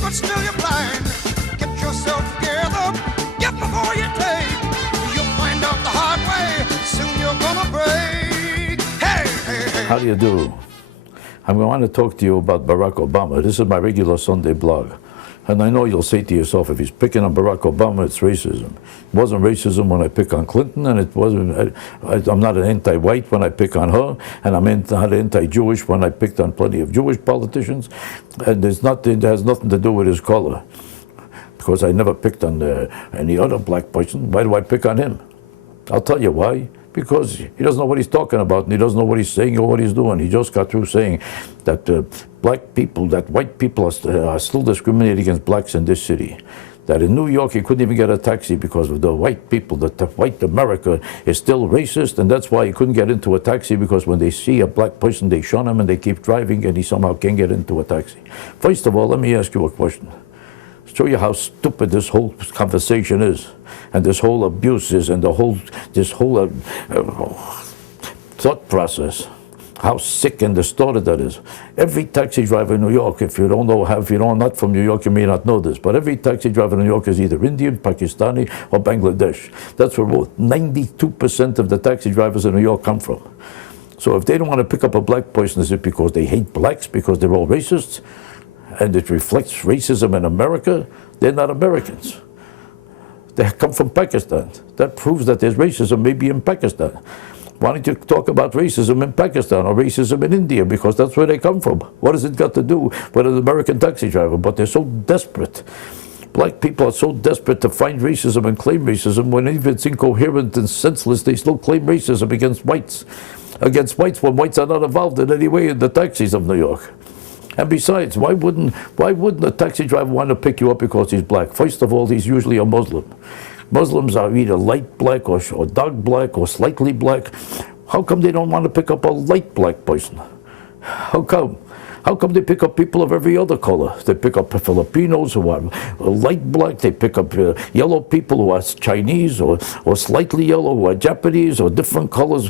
but still you're blind. Get yourself together, get before you take. You'll find out the hard way, soon you're gonna break. Hey, hey, hey. How do you do? I'm going to talk to you about Barack Obama. This is my regular Sunday blog. And I know you'll say to yourself, if he's picking on Barack Obama, it's racism. It wasn't racism when I pick on Clinton, and it wasn't. I'm not an anti-white when I pick on her, and I'm not anti-Jewish when I picked on plenty of Jewish politicians. And it has nothing to do with his color, because I never picked on any other black person. Why do I pick on him? I'll tell you why. Because he doesn't know what he's talking about, and he doesn't know what he's saying or what he's doing. He just got through saying that black people, that white people are still discriminating against blacks in this city. That in New York he couldn't even get a taxi because of the white people, that the white America is still racist, and that's why he couldn't get into a taxi, because when they see a black person they shun him and they keep driving, and he somehow can't get into a taxi. First of all, let me ask you a question. Show you how stupid this whole conversation is, and this whole abuse is, and this whole thought process. How sick and distorted that is. Every taxi driver in New York, if you don't know, if you're not from New York, you may not know this, but every taxi driver in New York is either Indian, Pakistani, or Bangladesh. That's where 92% of the taxi drivers in New York come from. So if they don't want to pick up a black person, is it because they hate blacks, because they're all racists? And it reflects racism in America? They're not Americans. They come from Pakistan. That proves that there's racism maybe in Pakistan. Why don't you talk about racism in Pakistan or racism in India? Because that's where they come from. What has it got to do with an American taxi driver? But they're so desperate. Black people are so desperate to find racism and claim racism, when even it's incoherent and senseless, they still claim racism against whites. Against whites when whites are not involved in any way in the taxis of New York. And besides, why wouldn't a taxi driver want to pick you up because he's black? First of all, he's usually a Muslim. Muslims are either light black or dark black or slightly black. How come they don't want to pick up a light black person? How come? How come they pick up people of every other color? They pick up Filipinos who are light black. They pick up yellow people who are Chinese or slightly yellow, who are Japanese, or different colors,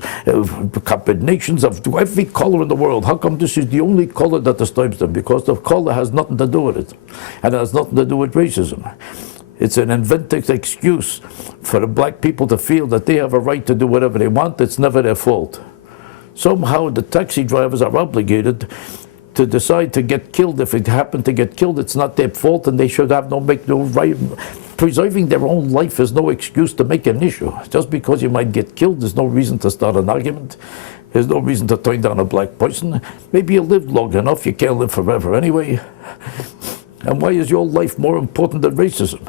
combinations of every color in the world. How come this is the only color that disturbs them? Because the color has nothing to do with it. And it has nothing to do with racism. It's an invented excuse for the black people to feel that they have a right to do whatever they want. It's never their fault. Somehow the taxi drivers are obligated to decide to get killed. If it happened to get killed, it's not their fault, and they should have no right. Preserving their own life is no excuse to make an issue. Just because you might get killed, there's no reason to start an argument. There's no reason to turn down a black person. Maybe you lived long enough, you can't live forever anyway. And why is your life more important than racism?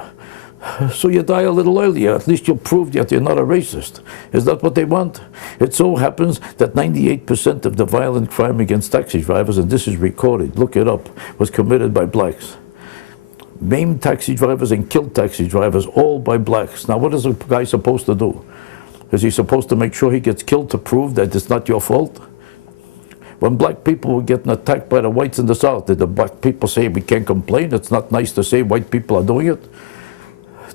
So you die a little earlier. At least you'll prove that you're not a racist. Is that what they want? It so happens that 98% of the violent crime against taxi drivers, and this is recorded, look it up, was committed by blacks. Maimed taxi drivers and killed taxi drivers, all by blacks. Now what is a guy supposed to do? Is he supposed to make sure he gets killed to prove that it's not your fault? When black people were getting attacked by the whites in the South, did the black people say we can't complain? It's not nice to say white people are doing it?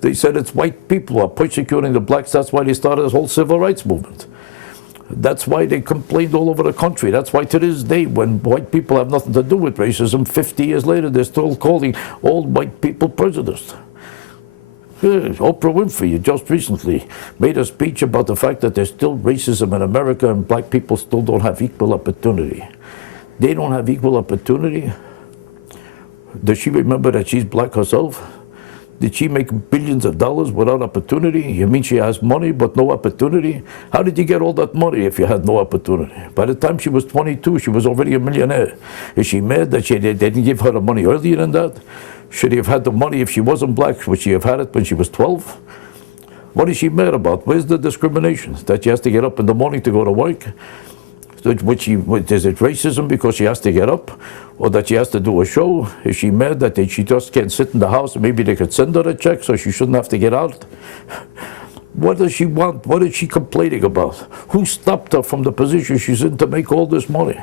They said it's white people who are persecuting the blacks. That's why they started this whole civil rights movement. That's why they complained all over the country. That's why to this day, when white people have nothing to do with racism, 50 years later, they're still calling all white people prejudiced. Oprah Winfrey just recently made a speech about the fact that there's still racism in America and black people still don't have equal opportunity. They don't have equal opportunity? Does she remember that she's black herself? Did she make billions of dollars without opportunity? You mean she has money but no opportunity? How did you get all that money if you had no opportunity? By the time she was 22, she was already a millionaire. Is she mad that they didn't give her the money earlier than that? Should she have had the money if she wasn't black? Would she have had it when she was 12? What is she mad about? Where's the discrimination? That she has to get up in the morning to go to work? Is it racism because she has to get up? Or that she has to do a show? Is she mad that she just can't sit in the house and maybe they could send her a check so she shouldn't have to get out? What does she want? What is she complaining about? Who stopped her from the position she's in to make all this money?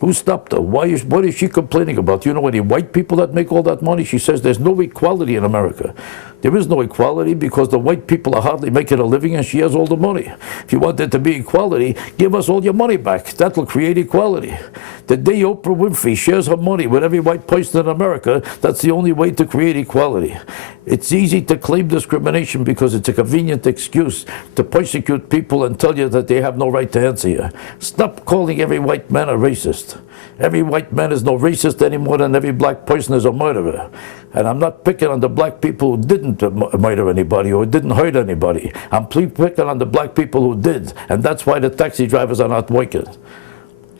Who stopped her? What is she complaining about? You know any white people that make all that money? She says there's no equality in America. There is no equality because the white people are hardly making a living and she has all the money. If you want there to be equality, give us all your money back. That will create equality. The day Oprah Winfrey shares her money with every white person in America, that's the only way to create equality. It's easy to claim discrimination because it's a convenient excuse to persecute people and tell you that they have no right to answer you. Stop calling every white man a racist. Every white man is no racist any more than every black person is a murderer. And I'm not picking on the black people who didn't murder anybody or didn't hurt anybody. I'm picking on the black people who did. And that's why the taxi drivers are not working.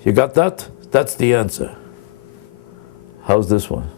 You got that? That's the answer. How's this one?